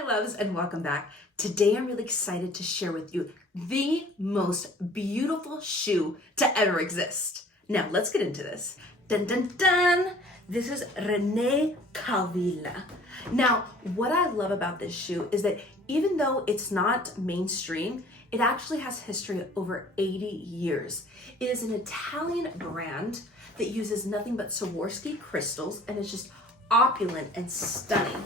my loves, and welcome back. Today I'm really excited to share with you the most beautiful shoe to ever exist. Now let's get into this. Dun dun dun! This is René Caovilla. Now what I love about this shoe is that even though it's not mainstream, it actually has history over 80 years. It is an Italian brand that uses nothing but Swarovski crystals and is just opulent and stunning.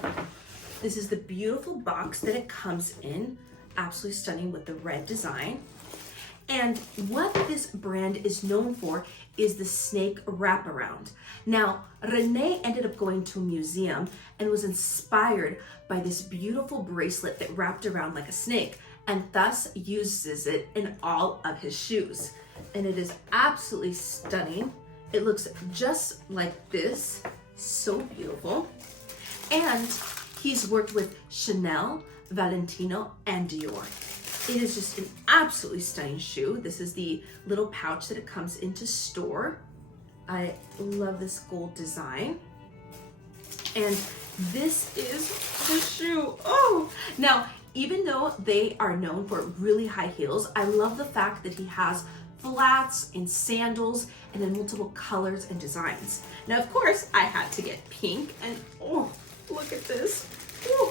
This is the beautiful box that it comes in, absolutely stunning with the red design. And what this brand is known for is the snake wraparound. Now, René ended up going to a museum and was inspired by this beautiful bracelet that wrapped around like a snake, and thus uses it in all of his shoes. And it is absolutely stunning. It looks just like this, so beautiful. And he's worked with Chanel, Valentino, and Dior. It is just an absolutely stunning shoe. This is the little pouch that it comes into store. I love this gold design. And this is the shoe. Oh, now, even though they are known for really high heels, I love the fact that he has flats and sandals and in multiple colors and designs. Now, of course, I had to get pink, and oh, look at this. Ooh,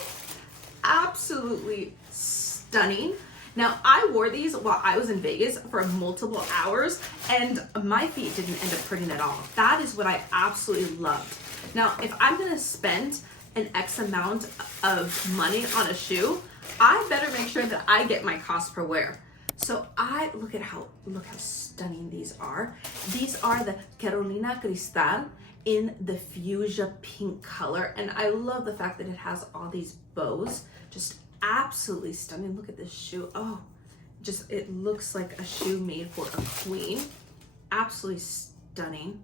absolutely stunning. Now, I wore these while I was in Vegas for multiple hours, and my feet didn't end up hurting at all. That is what I absolutely loved. Now, if I'm gonna spend an X amount of money on a shoe, I better make sure that I get my cost per wear. So look how stunning these are. These are the Carolina Cristal in the fuchsia pink color, and I love the fact that it has all these bows. Just absolutely stunning. Look at this shoe. Oh, just it looks like a shoe made for a queen. Absolutely stunning.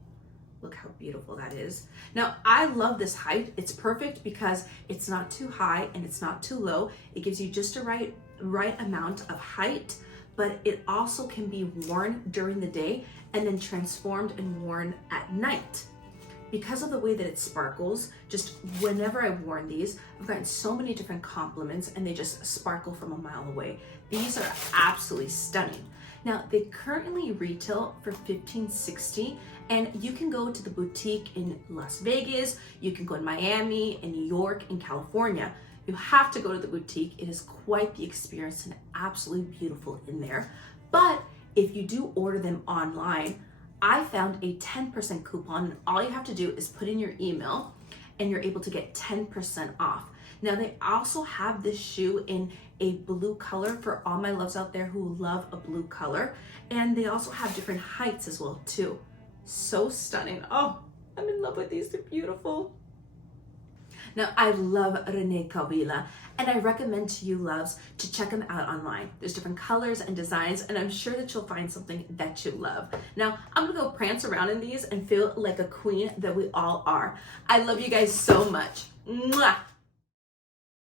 Look how beautiful that is. Now, I love this height. It's perfect because it's not too high and it's not too low. It gives you just a right amount of height, but it also can be worn during the day and then transformed and worn at night. Because of the way that it sparkles, just whenever I've worn these, I've gotten so many different compliments and they just sparkle from a mile away. These are absolutely stunning. Now, they currently retail for $15.60, and you can go to the boutique in Las Vegas, you can go in Miami, in New York, in California. You have to go to the boutique. It is quite the experience and absolutely beautiful in there. But if you do order them online, I found a 10% coupon, and all you have to do is put in your email and you're able to get 10% off. Now, they also have this shoe in a blue color for all my loves out there who love a blue color. And they also have different heights as well too. So stunning. Oh, I'm in love with these. They're beautiful. Now, I love René Caovilla, and I recommend to you loves to check them out online. There's different colors and designs, and I'm sure that you'll find something that you love. Now, I'm gonna go prance around in these and feel like a queen that we all are. I love you guys so much. Mwah!